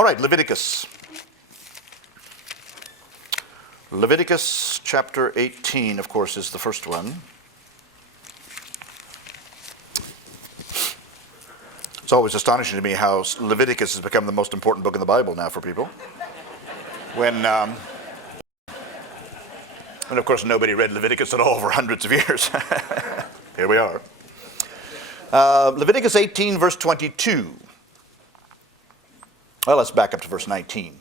All right, Leviticus. Leviticus chapter 18, of course, is the first one. It's always astonishing to me how Leviticus has become the most important book in the Bible now for people. And of course, nobody read Leviticus at all for hundreds of years. Here we are. Leviticus 18, verse 22. Well, let's back up to verse 19.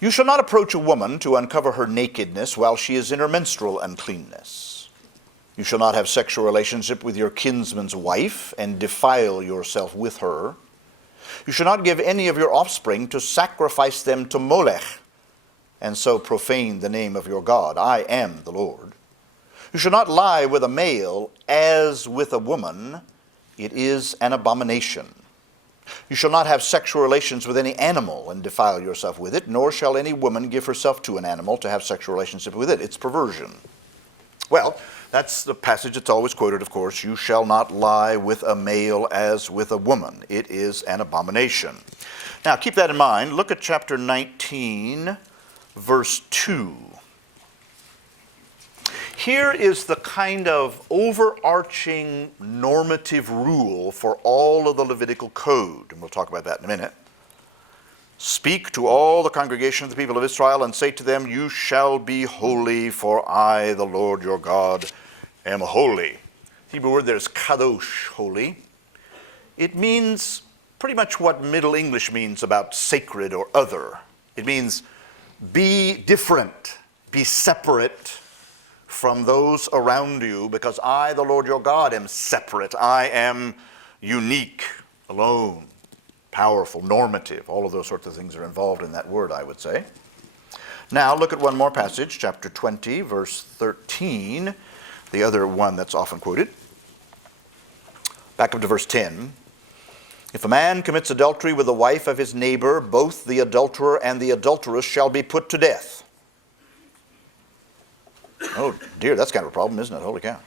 You shall not approach a woman to uncover her nakedness while she is in her menstrual uncleanness. You shall not have sexual relationship with your kinsman's wife and defile yourself with her. You shall not give any of your offspring to sacrifice them to Molech, and so profane the name of your God. I am the Lord. You shall not lie with a male as with a woman. It is an abomination. You shall not have sexual relations with any animal and defile yourself with it, nor shall any woman give herself to an animal to have sexual relationship with it. It's perversion. Well, that's the passage that's always quoted, of course. You shall not lie with a male as with a woman. It is an abomination. Now, keep that in mind. Look at chapter 19, verse 2. Here is the kind of overarching normative rule for all of the Levitical code, and we'll talk about that in a minute. Speak to all the congregation of the people of Israel and say to them, you shall be holy, for I, the Lord your God, am holy. The Hebrew word there is kadosh, holy. It means pretty much what Middle English means about sacred or other. It means be different, be separate from those around you, because I, the Lord your God, am separate. I am unique, alone, powerful, normative. All of those sorts of things are involved in that word, I would say. Now, look at one more passage, chapter 20, verse 13, the other one that's often quoted. Back up to verse 10. If a man commits adultery with the wife of his neighbor, both the adulterer and the adulteress shall be put to death. Oh dear, that's kind of a problem, isn't it? Holy cow.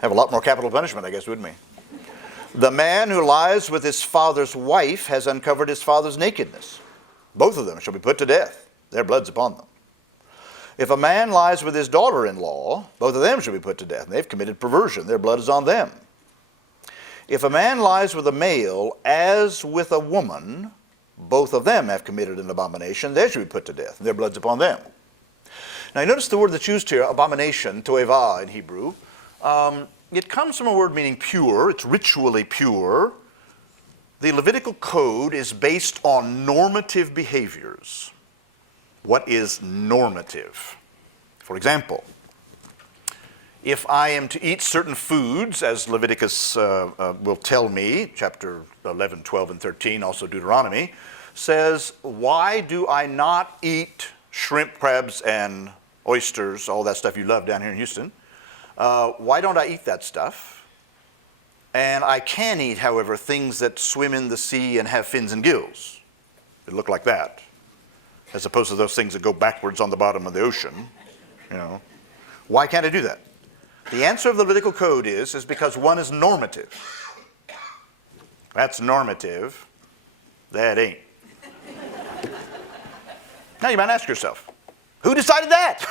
Have a lot more capital punishment, I guess, wouldn't we? The man who lies with his father's wife has uncovered his father's nakedness. Both of them shall be put to death. Their blood's upon them. If a man lies with his daughter-in-law, both of them shall be put to death. And they've committed perversion. Their blood is on them. If a man lies with a male as with a woman, both of them have committed an abomination. They shall be put to death. Their blood's upon them. Now, you notice the word that's used here, abomination, toeva in Hebrew. It comes from a word meaning pure. It's ritually pure. The Levitical code is based on normative behaviors. What is normative? For example, if I am to eat certain foods, as Leviticus will tell me, chapter 11, 12, and 13, also Deuteronomy, says, why do I not eat shrimp, crabs, and oysters, all that stuff you love down here in Houston? Why don't I eat that stuff? And I can eat, however, things that swim in the sea and have fins and gills. They look like that, as opposed to those things that go backwards on the bottom of the ocean. You know, why can't I do that? The answer of the Levitical code is because one is normative. That's normative. That ain't. Now you might ask yourself, who decided that?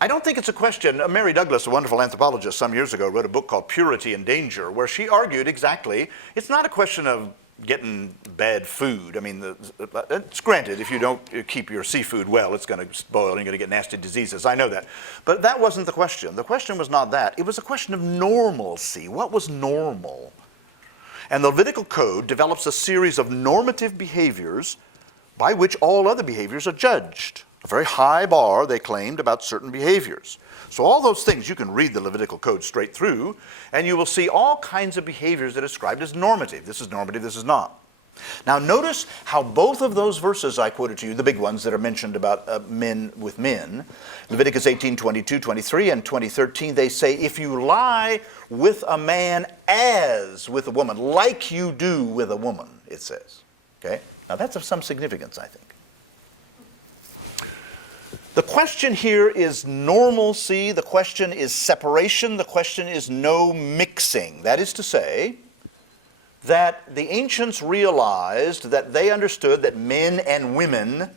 I don't think it's a question. Mary Douglas, a wonderful anthropologist some years ago, wrote a book called Purity and Danger, where she argued exactly, it's not a question of getting bad food. I mean, it's granted, if you don't keep your seafood well, it's going to spoil and you're going to get nasty diseases. I know that. But that wasn't the question. The question was not that. It was a question of normalcy. What was normal? And the Levitical code develops a series of normative behaviors by which all other behaviors are judged. A very high bar, they claimed, about certain behaviors. So all those things, you can read the Levitical code straight through, and you will see all kinds of behaviors that are described as normative. This is normative, this is not. Now notice how both of those verses I quoted to you, the big ones that are mentioned about men with men, Leviticus 18, 22, 23, and 20:13, they say, if you lie with a man as with a woman, like you do with a woman, it says. Okay? Now that's of some significance, I think. The question here is normalcy, the question is separation, the question is no mixing. That is to say, that the ancients realized that they understood that men and women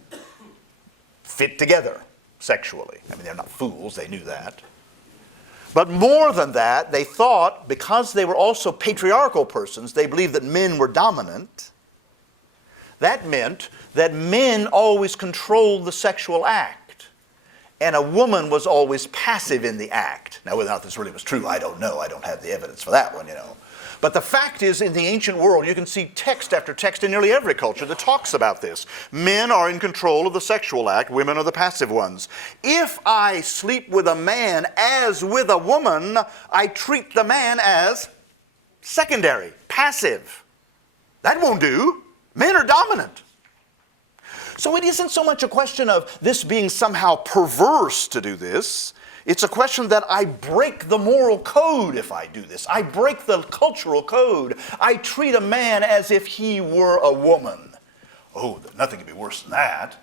fit together sexually. I mean, they're not fools, they knew that. But more than that, they thought, because they were also patriarchal persons, they believed that men were dominant. That meant that men always controlled the sexual act, and a woman was always passive in the act. Now, whether or not this really was true, I don't know. I don't have the evidence for that one, you know. But the fact is, in the ancient world, you can see text after text in nearly every culture that talks about this. Men are in control of the sexual act, women are the passive ones. If I sleep with a man as with a woman, I treat the man as secondary, passive. That won't do. Men are dominant. So it isn't so much a question of this being somehow perverse to do this. It's a question that I break the moral code if I do this. I break the cultural code. I treat a man as if he were a woman. Oh, nothing could be worse than that.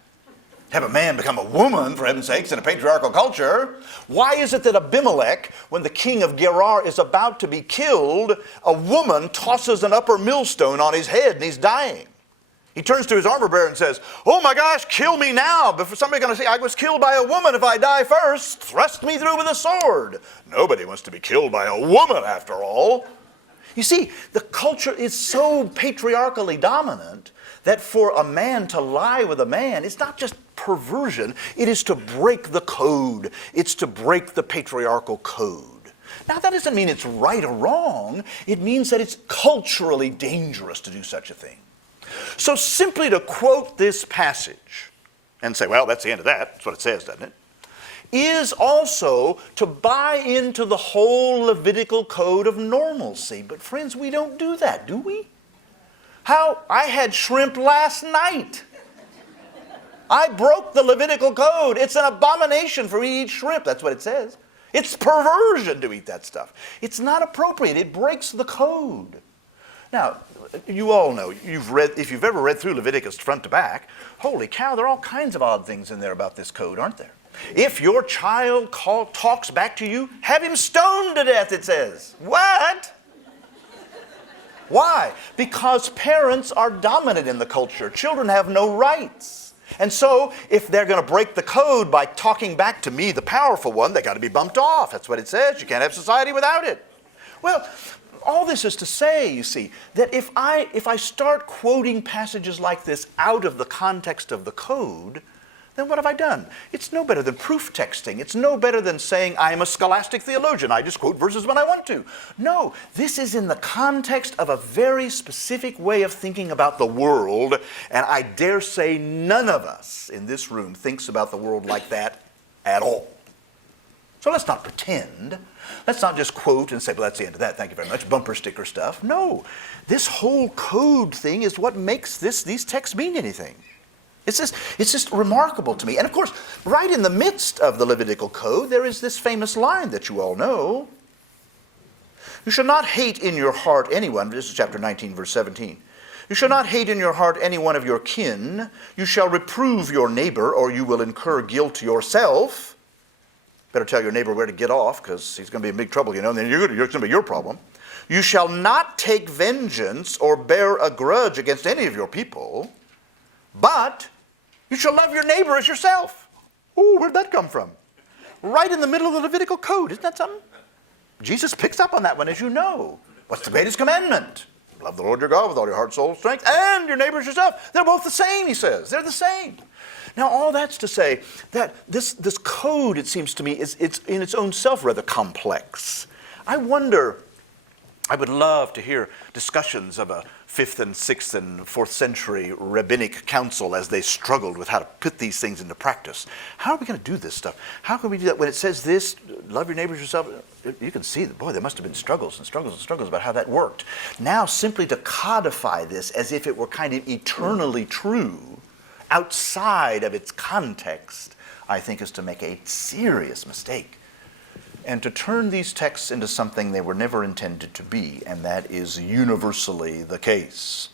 Have a man become a woman, for heaven's sakes, in a patriarchal culture. Why is it that Abimelech, when the king of Gerar is about to be killed, a woman tosses an upper millstone on his head and he's dying? He turns to his armor bearer and says, "Oh my gosh, kill me now. Before somebody's going to say, I was killed by a woman. If I die first, thrust me through with a sword." Nobody wants to be killed by a woman, after all. You see, the culture is so patriarchally dominant that for a man to lie with a man, it's not just perversion. It is to break the code. It's to break the patriarchal code. Now, that doesn't mean it's right or wrong. It means that it's culturally dangerous to do such a thing. So simply to quote this passage and say, well, that's the end of that, that's what it says, doesn't it, is also to buy into the whole Levitical code of normalcy. But friends, we don't do that, do we? I had shrimp last night. I broke the Levitical code. It's an abomination for me to eat shrimp. That's what it says. It's perversion to eat that stuff. It's not appropriate. It breaks the code. Now, you all know, if you've ever read through Leviticus front to back, holy cow, there are all kinds of odd things in there about this code, aren't there? If your child talks back to you, have him stoned to death, it says. What? Why? Because parents are dominant in the culture. Children have no rights. And so, if they're going to break the code by talking back to me, the powerful one, they got to be bumped off. That's what it says. You can't have society without it. Well, all this is to say, you see, that if I start quoting passages like this out of the context of the code, then what have I done? It's no better than proof texting. It's no better than saying I am a scholastic theologian. I just quote verses when I want to. No, this is in the context of a very specific way of thinking about the world, and I dare say none of us in this room thinks about the world like that at all. So let's not pretend. Let's not just quote and say, well, that's the end of that, thank you very much, bumper sticker stuff. No, this whole code thing is what makes these texts mean anything. It's just remarkable to me. And of course, right in the midst of the Levitical code, there is this famous line that you all know. You shall not hate in your heart anyone. This is chapter 19, verse 17. You shall not hate in your heart any one of your kin. You shall reprove your neighbor, or you will incur guilt yourself. Better tell your neighbor where to get off, because he's going to be in big trouble, you know, and then it's going to be your problem. You shall not take vengeance or bear a grudge against any of your people, but you shall love your neighbor as yourself. Ooh, where'd that come from? Right in the middle of the Levitical code. Isn't that something? Jesus picks up on that one, as you know. What's the greatest commandment? Love the Lord your God with all your heart, soul, strength, and your neighbor as yourself. They're both the same, he says. They're the same. Now, all that's to say that this code, it seems to me, it's in its own self rather complex. I wonder, I would love to hear discussions of a 5th and 6th and 4th century rabbinic council as they struggled with how to put these things into practice. How are we going to do this stuff? How can we do that? When it says this, love your neighbors yourself, you can see that, boy, there must have been struggles and struggles and struggles about how that worked. Now, simply to codify this as if it were kind of eternally true, outside of its context, I think is to make a serious mistake. And to turn these texts into something they were never intended to be, and that is universally the case.